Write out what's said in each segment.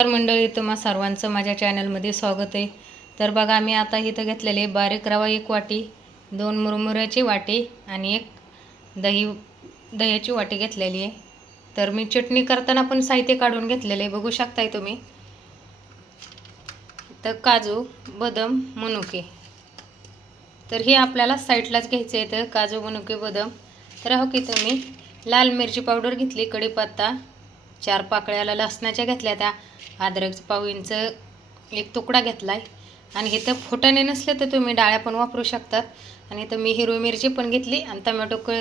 तर मंडळी तुम्हा सर्वांचं माझ्या चॅनलमध्ये स्वागत आहे. तर बघा मी आता इथं घेतलेले बारीक रवा एक वाटी दोन मुरमुऱ्याची वाटी आणि एक दही दह्याची वाटी घेतलेली आहे. तर मी चटणी करताना पण साहित्य काढून घेतलेलं आहे. बघू शकताय तुम्ही. तर काजू बदाम मनुके. तर हे आपल्याला साईडलाच घ्यायचं आहे तर काजू मनुके बदाम. तर हो की तुम्ही लाल मिरची पावडर घेतली कढीपत्ता चार पाकळ्याला लसणाच्या घेतल्या त्या. अद्रक पाव इंच एक तुकडा घेतला आहे आणि इथं फुटाणे नसले तर तुम्ही डाळ्या पण वापरू शकतात. आणि इथं मी हिरवी मिरची पण घेतली आणि टमॅटो क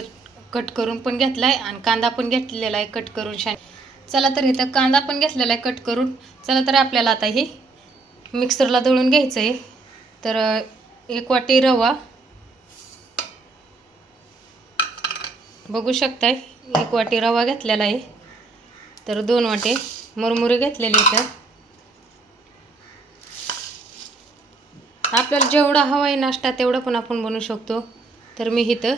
कट करून पण घेतला आहे आणि कांदा पण घेतलेला आहे कट करून शान चला तर इथं कांदा पण घेतलेला आहे कट करून. चला तर आपल्याला आता हे मिक्सरला दळून घ्यायचं आहे तर एक वाटी रवा. बघू शकताय एक वाटी रवा घेतलेला आहे. तर दोन वाटे मुरमुरे घेतलेले इथं. आपल्याला जेवढा हवा आहे नाश्ता तेवढं पण आपण बनवू शकतो. तर मी इथं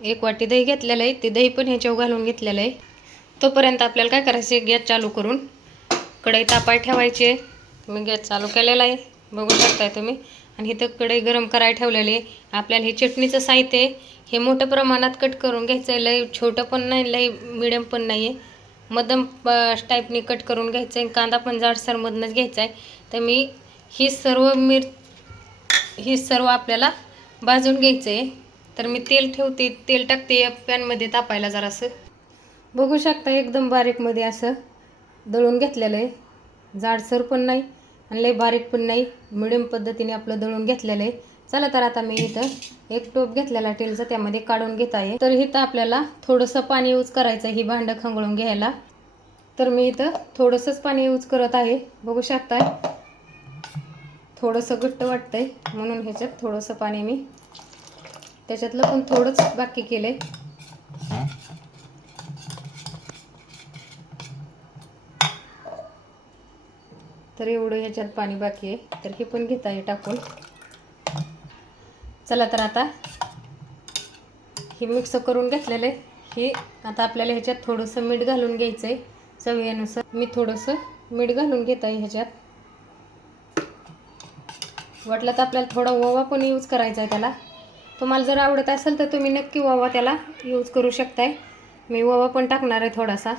एक वाटी दही घेतलेलं आहे. ते दही पण ह्याच्यावर घालून घेतलेलं आहे. तोपर्यंत आपल्याला काय करायचं? आहे गॅस चालू करून कढई तापाय ठेवायचे मी गॅस चालू केलेला आहे. बघू शकताय तुम्ही. आणि इथं कढई गरम करायला ठेवलेली आहे. आपल्याला हे चटणीचं साहित्य आहे. हे मोठ्या प्रमाणात कट करून घ्यायचं आहे लई छोटं पण नाही लई मिडियम पण नाही आहे मध्यम टाईपने कट करून घ्यायचं आहे कांदा पण जाडसरमधनंच घ्यायचा आहे तर मी ही सर्व मिर ही सर्व आपल्याला भाजून घ्यायचं आहे तर मी तेल ठेवते तेल टाकते या पॅनमध्ये तापायला जरासं. बघू शकता एकदम बारीकमध्ये असं दळून घेतलेलं आहे. जाडसर पण नाही आणि लय बारीक पण नाही. मिडियम पद्धतीने आपलं दळून घेतलेलं आहे. चला तर आता मी इथं एक टोप घेतलेला तेलचा त्यामध्ये काढून घेत आहे. तर इथं आपल्याला थोडंसं पाणी यूज करायचं आहे ही भांडं खंगळून घ्यायला. तर मी इथं थोडंसंच पाणी यूज करत आहे. बघू शकता थोडंसं घट्ट वाटतंय. म्हणून ह्याच्यात थोडंसं पाणी मी त्याच्यातलं पण थोडंच बाकी केलं आहे तर एवढं ह्याच्यात पाणी बाकी आहे. तर हे पण घेता आहे टाकून. चला तर आता हे मिक्स करून घेतलेलं. आहे हे आता आपल्याला ह्याच्यात थोडंसं मीठ घालून घ्यायचं आहे चवीनुसार मी थोडंसं मीठ घालून घेत आहे ह्याच्यात. वाटलं तर आपल्याला थोडा ओवा पण यूज करायचा आहे त्याला. तुम्हाला जर आवडत असेल तर तुम्ही नक्की ओवा त्याला यूज करू शकताय. मी ओवा पण टाकणार आहे थोडासा.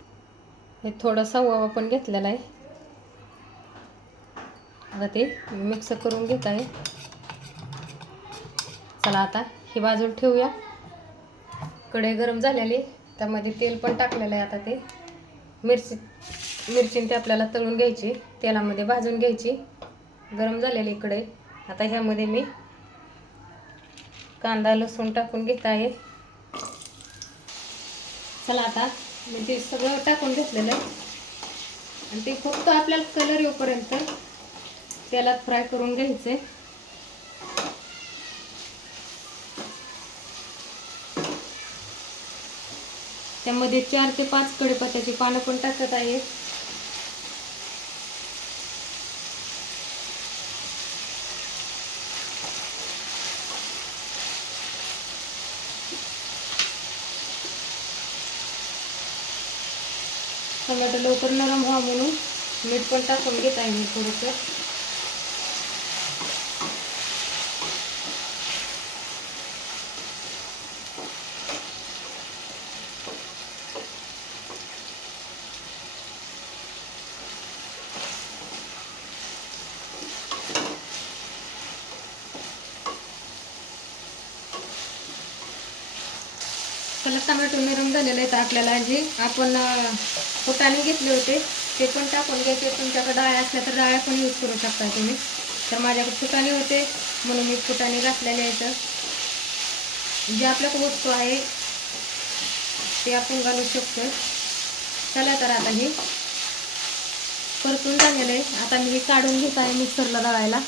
हे थोडासा ओवा पण घेतलेला आहे. आता ते मिक्स करून घेत आहे. चला आता ही बाजूला ठेवूया. कढई गरम झालेली त्यामध्ये तेल पण टाकलेलं आहे आता ते. मिरची मिरची ते आपल्याला तळून घ्यायची तेलामध्ये भाजून घ्यायची. गरम झालेली कढई. आता ह्यामध्ये मी कांदा लसूण टाकून घेत आहे. चला आता मी ते सगळं टाकून घेतलेलं. आहे आणि ते फक्त आपल्याला कलर येऊपर्यंत तेलात फ्राय करून घ्यायचे. त्यामध्ये चार ते पाच कडीपत्त्याची पानं पण टाकत आहे. टमाटर लवकर नरम व्हा म्हणून मीठ पण टाकून घेत आहे मी थोडंसं. त्याला टमॅटो मिरून झालेले आहेत आपल्याला जे आपण फुटाने घेतले होते ते पण टाकून घ्यायचे. तुमच्याकडे डाळ्या असल्या तर डाळ्या पण यूज करू शकता तुम्ही. तर माझ्याकडे फुटाने होते म्हणून मी फुटाने घातलेले आहेत. जे आपल्याकडे वस्तू आहे ते आपण घालू शकतो. चला तर आता हे परतून झालेलं आहे. आता मी हे काढून घेत आहे मिक्सरला दळायला.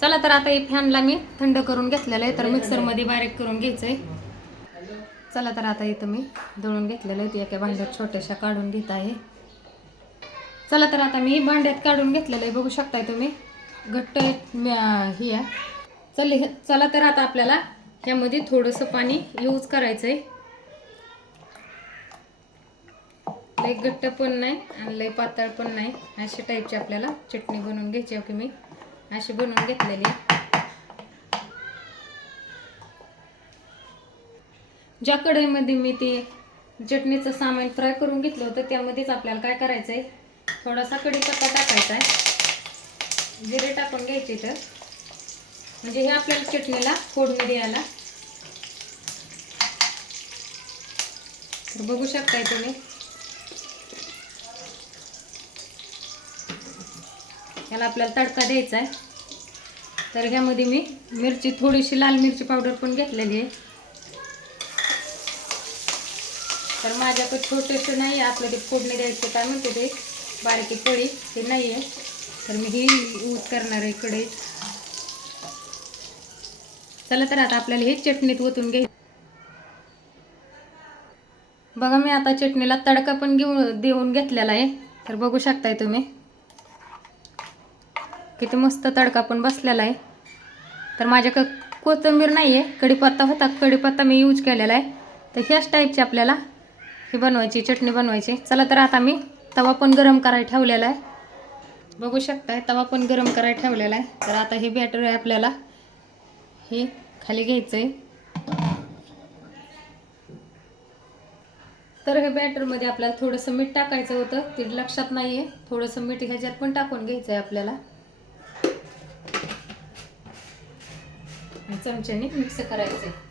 चला तर आता हे फॅनला मी थंड करून घेतलेलं आहे. तर मिक्सरमध्ये बारीक करून घ्यायचं आहे. चला तर आता इथं मी दळून घेतलेलं आहे. एका भांड्यात छोट्याशा काढून घेत आहे. चला तर आता मी भांड्यात काढून घेतलेलं आहे. बघू शकताय तुम्ही? घट्ट ही आहे. चल चला तर आता आपल्याला ह्यामध्ये थोडंसं पाणी यूज करायचं आहे लई घट्ट पण नाही आणि लई पातळ पण नाही. अशा टाईपची आपल्याला चटणी बनवून घ्यायची आहे की मी. अशी बनवून घेतलेली आहे. ज्या कढईमध्ये मी ते चटणीचं सामान फ्राय करून घेतलं होतं त्यामध्येच आपल्याला काय करायचं आहे थोडासा कढीपत्ता टाकायचा आहे. जिरे टाकून घ्यायचे तर म्हणजे हे आपल्याला चटणीला फोडणी द्यायला. तर बघू शकताय तुम्ही. याला आपल्याला तडका द्यायचा आहे. तर ह्यामध्ये मी मिरची थोडीशी लाल मिरची पावडर पण घेतलेली आहे. तर माझ्याकडे छोटंसं नाही आहे आपलं ते फोडणी द्यायचं काय म्हणते ते? बारकी पळी ते नाही आहे तर मी ही यूज करणार आहे इकडे. चला तर आता आपल्याला हे चटणीत ओतून घ्यायचं. बघा मी आता चटणीला तडका पण घेऊन देऊन घेतलेला आहे. तर बघू शकताय तुम्ही. किती मस्त तडका पण बसलेला आहे. तर माझ्याकडं कोथिंबीर नाही आहे कढीपत्ता होता कढीपत्ता मी यूज केलेला आहे. तर ह्याच टाईपची आपल्याला ही बनवायची चटणी बनवायची. चला तर आता मी तवा पण गरम करायला ठेवलेला आहे. बघू शकताय तवा पण गरम करायला ठेवलेला आहे. तर आता हे बॅटर आहे आपल्याला. हे खाली घ्यायचं आहे तर हे बॅटरमध्ये आपल्याला थोडंसं मीठ टाकायचं होतं. ते लक्षात नाही आहे थोडंसं मीठ ह्याच्यात पण टाकून घ्यायचं आहे आपल्याला चमच्याने मिक्स करायचं आहे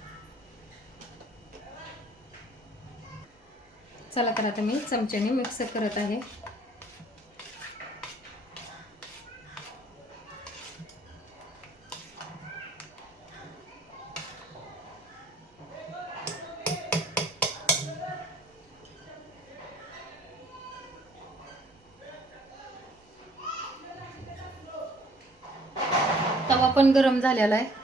चला तर आता मी चमच्याने मिक्स करत आहे. तवा पण गरम झालेला आहे.